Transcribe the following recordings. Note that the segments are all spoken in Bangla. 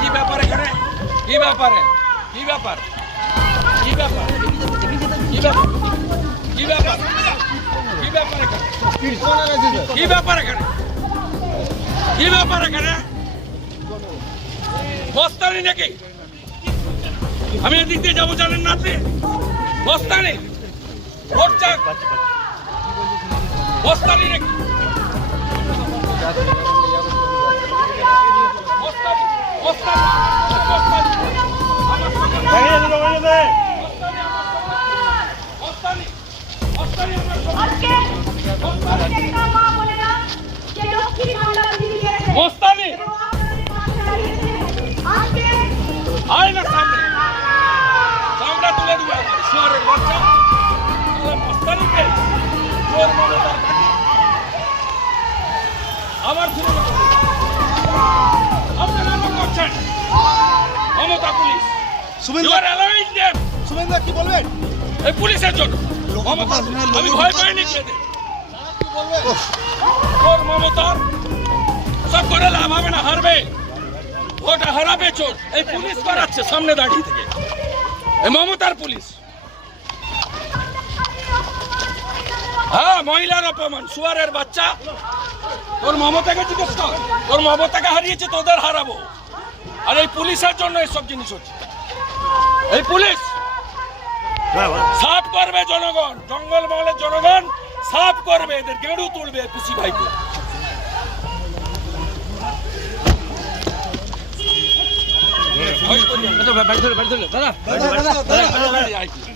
কি ব্যাপার এখানে কি ব্যাপারে কি ব্যাপার কি ব্যাপার কি ব্যাপার কি ব্যাপার কি এখানে কি ব্যাপার এখানে কি ব্যাপার বস্তানি নাকি আমি এদিক দিয়ে যাব জানেন না বস্তানি। ভোট চাক বস্তানি নাকি বস্তানি বস্তানি বস্তানি। আমার সঙ্গে বস্তানি বস্তানি আমার সঙ্গে বস্তানি। আবার করো। আপনারা নাটক করছেন। Mamata police. You are allowing them. Suvendu কি বলবেন? এই পুলিশের জন্য। মমতা আমি ভয় পাইনি খেতে তোর মমতার সব করে লাভ হবে না হারবে। ওটা হারাবে চোর। এই পুলিশ করাচ্ছে সামনে দাঁড়িয়ে থেকে। এই মমতার পুলিশ। হ্যাঁ মহিলার অপমান সুয়ারের বাচ্চা। তোর মমতাকে জিজ্ঞেস কর। তোর মমতাকে হারিয়েছে, তোদের হারাবো। আর এই পুলিশের জন্য এসব জিনিস হচ্ছে। এই পুলিশ সাফ করবে জনগণ জঙ্গল মহলের জনগণ সাফ করবে, এদের গেড়ু তুলবে, পিসি ভাইকে।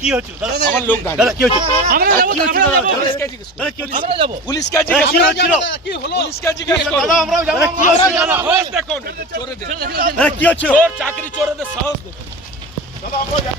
কি হচ্ছে আমার লোক দাদা কি হচ্ছে আমরা যাব আমরা যাব দাদা কি হচ্ছে আমরা যাব পুলিশ কাজ কি হচ্ছিল কি হলো পুলিশ কাজ কি করো দাদা আমরা যাব কি হচ্ছে দাদা সাহস দেখো চোরে দে দাদা কি হচ্ছে চোর চাকরি চোরে দে সাহস দেখো দাদা আমরা যাব